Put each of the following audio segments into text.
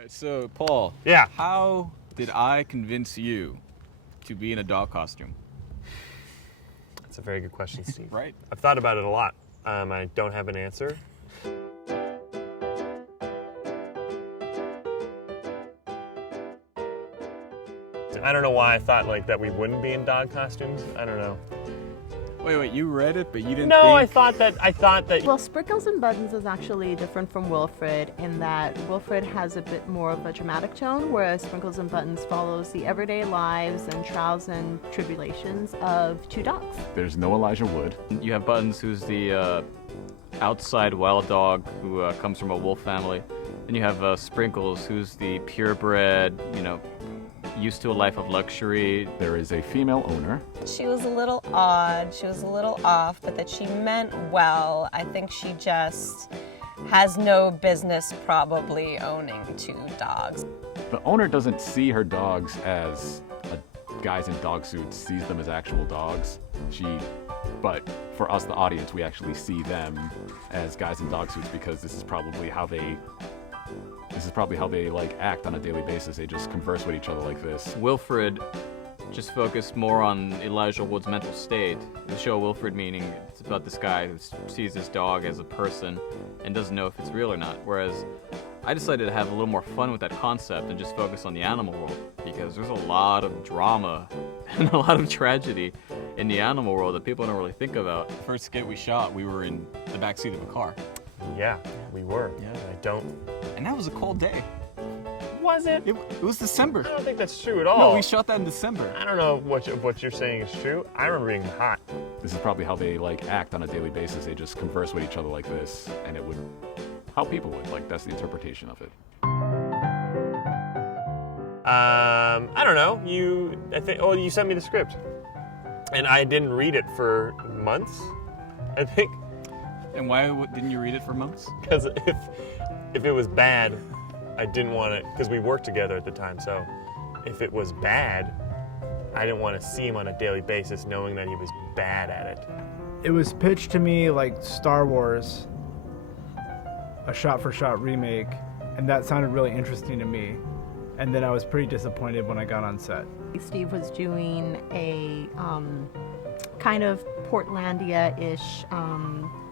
right, so Paul. Yeah. How did I convince you to be in a dog costume? That's a very good question, Steve. Right? I've thought about it a lot. I don't have an answer. I don't know why I thought like that we wouldn't be in dog costumes. I don't know. Wait, you read it, but you didn't No, think... I thought that. Well, Sprinkles and Buttons is actually different from Wilfred in that Wilfred has a bit more of a dramatic tone, whereas Sprinkles and Buttons follows the everyday lives and trials and tribulations of two dogs. There's no Elijah Wood. You have Buttons, who's the outside wild dog who comes from a wolf family. And you have Sprinkles, who's the purebred, used to a life of luxury. There is a female owner. She was a little odd, she was a little off, but that she meant well. I think she just has no business probably owning two dogs. The owner doesn't see her dogs as guys in dog suits sees them as actual dogs. But for us, the audience, we actually see them as guys in dog suits because this is probably how they like act on a daily basis. They just converse with each other like this. Wilfred just focused more on Elijah Wood's mental state. The show Wilfred meaning it's about this guy who sees this dog as a person and doesn't know if it's real or not. Whereas I decided to have a little more fun with that concept and just focus on the animal world because there's a lot of drama and a lot of tragedy in the animal world that people don't really think about. The first skit we shot, we were in the backseat of a car. Yeah, we were. Yeah. And that was a cold day. Was it? It was December. I don't think that's true at all. No, we shot that in December. I don't know what you're saying is true. I remember being hot. This is probably how they like act on a daily basis. They just converse with each other like this, and it would how people would like. That's the interpretation of it. I don't know. You sent me the script, and I didn't read it for months. I think. And why didn't you read it for months? Because if it was bad, I didn't want it, because we worked together at the time, so if it was bad, I didn't want to see him on a daily basis knowing that he was bad at it. It was pitched to me like Star Wars, a shot-for-shot remake, and that sounded really interesting to me. And then I was pretty disappointed when I got on set. Steve was doing a kind of Portlandia-ish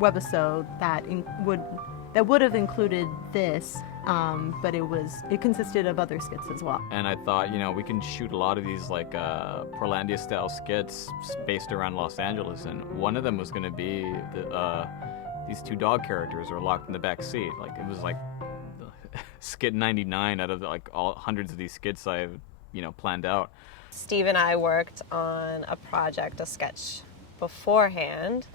webisode that would have included this, but it consisted of other skits as well. And I thought, we can shoot a lot of these like Portlandia-style skits based around Los Angeles, and one of them was going to be these two dog characters are locked in the back seat. Like it was like skit 99 out of like all hundreds of these skits I've planned out. Steve and I worked on a sketch beforehand,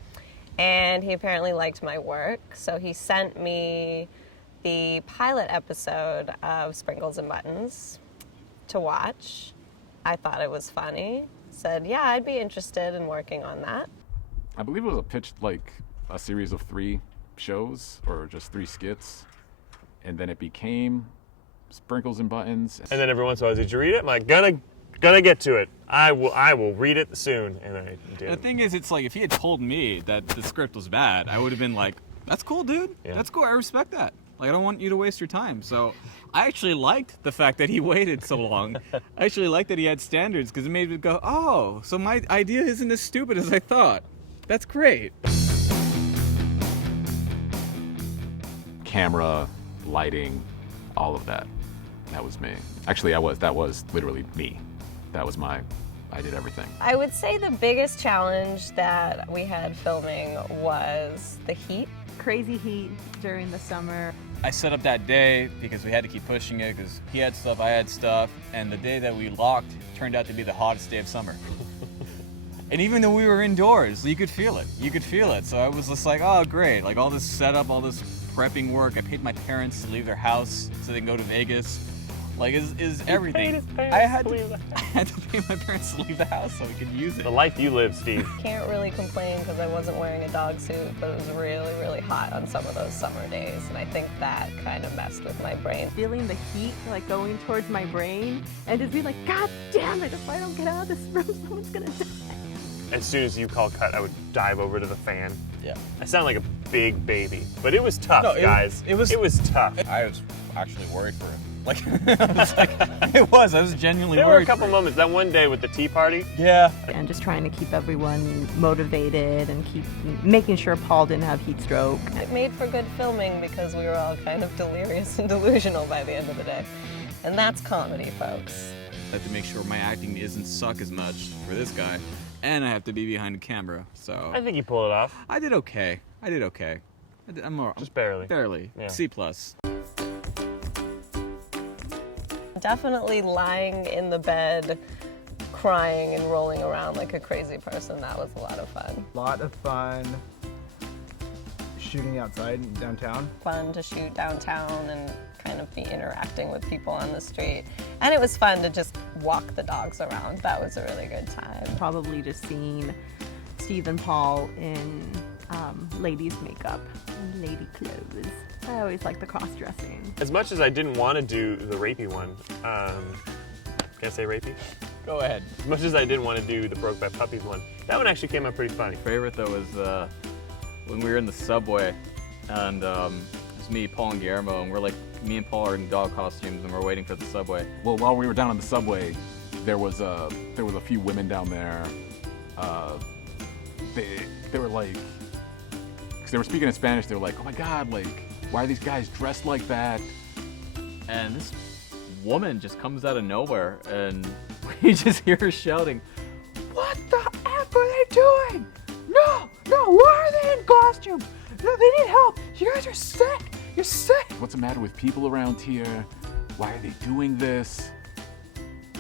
and he apparently liked my work, so he sent me the pilot episode of Sprinkles and Buttons to watch. I thought it was funny. Said, yeah, I'd be interested in working on that. I believe it was pitched like a series of 3 shows or just 3 skits, and then it became Sprinkles and Buttons. And then every once in a while, did you read it? I'm like, gonna get to it. I will read it soon, and I did. The thing is, it's like if he had told me that the script was bad, I would have been like, "That's cool, dude. Yeah. That's cool. I respect that. Like, I don't want you to waste your time." So, I actually liked the fact that he waited so long. I actually liked that he had standards because it made me go, "Oh, so my idea isn't as stupid as I thought. That's great." Camera, lighting, all of that. That was me. Actually, that was literally me. I did everything. I would say the biggest challenge that we had filming was the heat. Crazy heat during the summer. I set up that day because we had to keep pushing it because he had stuff, I had stuff, and the day that we locked turned out to be the hottest day of summer. And even though we were indoors, you could feel it. You could feel it. So I was just like, oh, great. Like all this setup, all this prepping work. I paid my parents to leave their house so they can go to Vegas. Like, is everything. I had to pay my parents to leave the house so we could use it. The life you live, Steve. Can't really complain because I wasn't wearing a dog suit, but it was really, really hot on some of those summer days, and I think that kind of messed with my brain. Feeling the heat like going towards my brain and just being like, God damn it, if I don't get out of this room, someone's gonna die. As soon as you call cut, I would dive over to the fan. Yeah. I sound like a big baby, but it was tough, No, guys. it was tough. I was actually worried for him. Like, I was genuinely There worried. were a couple moments. That one day with the tea party. Yeah. And just trying to keep everyone motivated and keep making sure Paul didn't have heat stroke. It made for good filming because we were all kind of delirious and delusional by the end of the day. And that's comedy, folks. I have to make sure my acting isn't suck as much for this guy, and I have to be behind the camera. So I think you pulled it off. I did okay. I'm all, Just barely. barely. Yeah. C+. Definitely lying in the bed, crying and rolling around like a crazy person. That was a lot of fun. A lot of fun shooting outside downtown. Fun to shoot downtown and kind of be interacting with people on the street. And it was fun to just walk the dogs around. That was a really good time. Probably just seeing Steve and Paul in ladies' makeup and lady clothes. I always like the cross-dressing. As much as I didn't want to do the rapey one, can I say rapey? Go ahead. As much as I didn't want to do the Broke by Puppies one, that one actually came out pretty funny. Favorite though was when we were in the subway, and it was me, Paul, and Guillermo, and me and Paul are in dog costumes, and we're waiting for the subway. Well, while we were down on the subway, there was a few women down there. They were like, because they were speaking in Spanish. They were like, "Oh my God, like, why are these guys dressed like that?" And this woman just comes out of nowhere, and we just hear her shouting, "What the F are they doing? No, why are they in costume? No, they need help. You guys are sick. You're sick." What's the matter with people around here? Why are they doing this?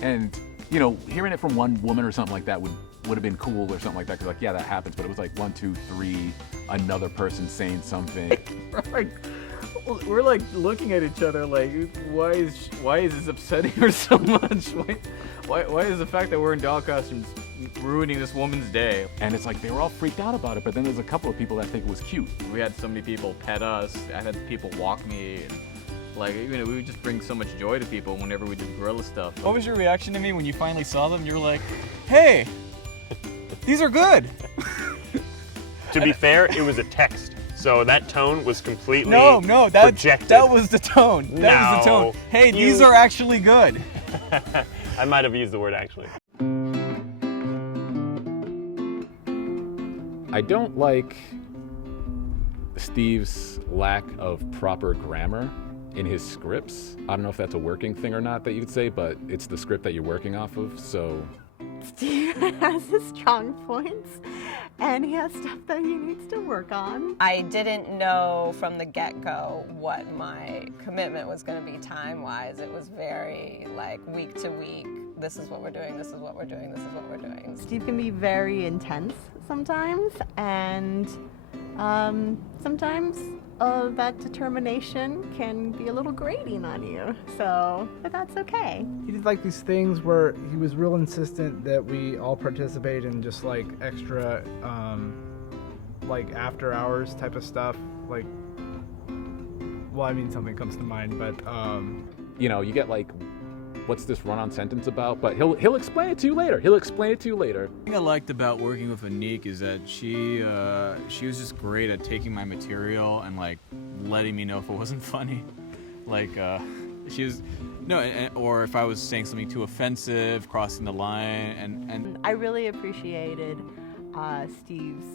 And, you know, hearing it from one woman or something like that would have been cool or something like that, because, like, yeah, that happens, but it was like 1, 2, 3, another person saying something. We're like looking at each other like, why is this upsetting her so much? Why is the fact that we're in dog costumes ruining this woman's day? And it's like they were all freaked out about it, but then there's a couple of people that think it was cute. We had so many people pet us. I had people walk me. And, like, you know, we would just bring so much joy to people whenever we did gorilla stuff. What was your reaction to me when you finally saw them? You were like, "Hey, these are good." To be fair, it was a text, so that tone was completely that projected. was the tone. That was the tone. Hey, these you- are actually good. I might have used the word actually. I don't like Steve's lack of proper grammar in his scripts. I don't know if that's a working thing or not that you could say, but it's the script that you're working off of, so. Steve has his strong points, and he has stuff that he needs to work on. I didn't know from the get-go what my commitment was going to be time-wise. It was very, like, week to week. This is what we're doing, this is what we're doing, this is what we're doing. Steve can be very intense sometimes, and sometimes that determination can be a little grating on you. So, but that's okay. He did like these things where he was real insistent that we all participate in just like extra, like after hours type of stuff. Like, well, I mean, something comes to mind, but You know, you get like, what's this run-on sentence about? But he'll explain it to you later. The thing I liked about working with Anique is that she was just great at taking my material and like letting me know if it wasn't funny. Like she was or if I was saying something too offensive, crossing the line, and I really appreciated Steve's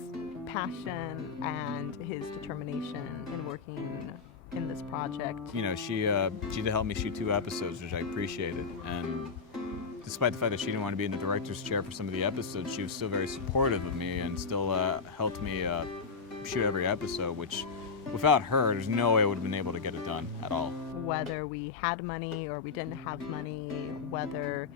passion and his determination in working in this project. you know, she did help me shoot 2 episodes, which I appreciated. And despite the fact that she didn't want to be in the director's chair for some of the episodes, she was still very supportive of me and still helped me shoot every episode, which without her, there's no way I would have been able to get it done at all. Whether we had money or we didn't have money, whether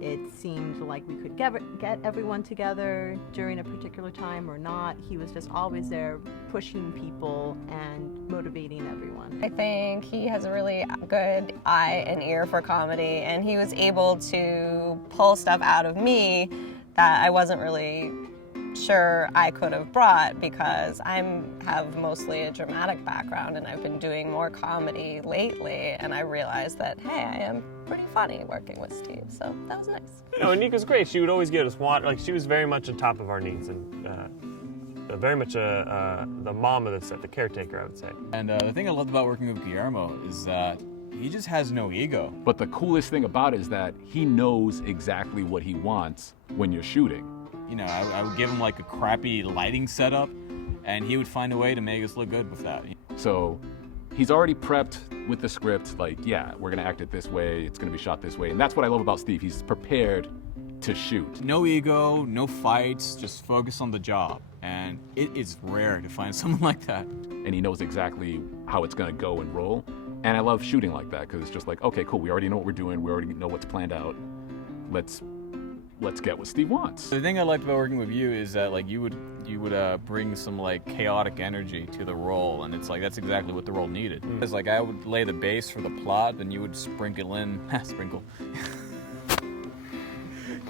it seemed like we could get everyone together during a particular time or not, he was just always there pushing people and motivating everyone. I think he has a really good eye and ear for comedy, and he was able to pull stuff out of me that I wasn't really sure I could have brought, because I have mostly a dramatic background and I've been doing more comedy lately, and I realized that, hey, I am pretty funny working with Steve, so that was nice. No, Anique was great. She would always get us water. Like, she was very much on top of our needs, and very much the mom of the set, the caretaker, I would say. And the thing I loved about working with Guillermo is that he just has no ego. But the coolest thing about it is that he knows exactly what he wants when you're shooting. You know, I would give him like a crappy lighting setup, and he would find a way to make us look good with that. So he's already prepped with the script, like, yeah, we're gonna act it this way, it's gonna be shot this way. And that's what I love about Steve. He's prepared to shoot. No ego, no fights, just focus on the job. And it is rare to find someone like that. And he knows exactly how it's gonna go and roll. And I love shooting like that, because it's just like, okay, cool, we already know what we're doing, we already know what's planned out. Let's get what Steve wants. The thing I liked about working with you is that like you would bring some like chaotic energy to the role, and it's like that's exactly what the role needed. It's like I would lay the base for the plot, and you would sprinkle in sprinkle.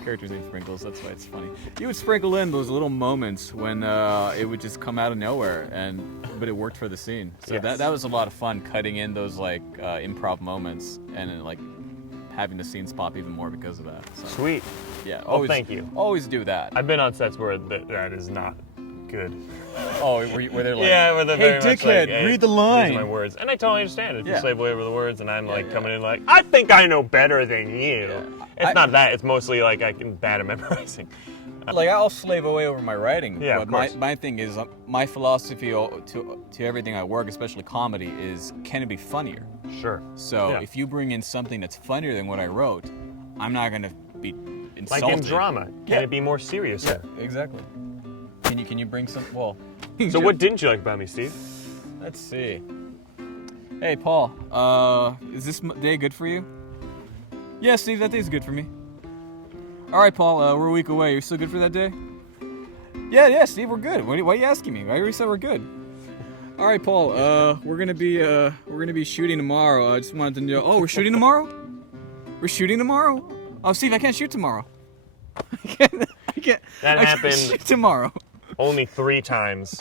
Characters named Sprinkles, that's why it's funny. You would sprinkle in those little moments when it would just come out of nowhere, but it worked for the scene. So Yes. that was a lot of fun, cutting in those like improv moments and then, like having the scenes pop even more because of that. So, Sweet. yeah, Oh, always, thank you. Always do that. I've been on sets where that is not good. Oh, where they're like, Yeah, where they're hey, very much dickhead, like, hey, read the These line. are my words. And I totally understand. If you Yeah. slave away over the words and I'm like yeah. coming in like, I think I know better than you. Yeah. It's not that. It's mostly like I'm bad at memorizing. Like I'll slave away over my writing. Yeah, but of course. my thing is my philosophy to everything I work, especially comedy, is can it be funnier? Sure. So Yeah. if you bring in something that's funnier than what I wrote, I'm not gonna be Like insulted. in drama, can Yeah. it be more serious? Yeah, exactly. Can you bring some? Well, So what didn't you like about me, Steve? Let's see. Hey, Paul. Is this day good for you? Yeah, Steve, that day's good for me. All right, Paul. We're a week away. You're still good for that day? Yeah, Steve, we're good. Why are you asking me? I already said we're good. All right, Paul. We're gonna be shooting tomorrow. I just wanted to know. Oh, we're shooting tomorrow? We're shooting tomorrow? Oh, Steve, I can't shoot tomorrow. I can't. That I can't happened shoot tomorrow. only 3 times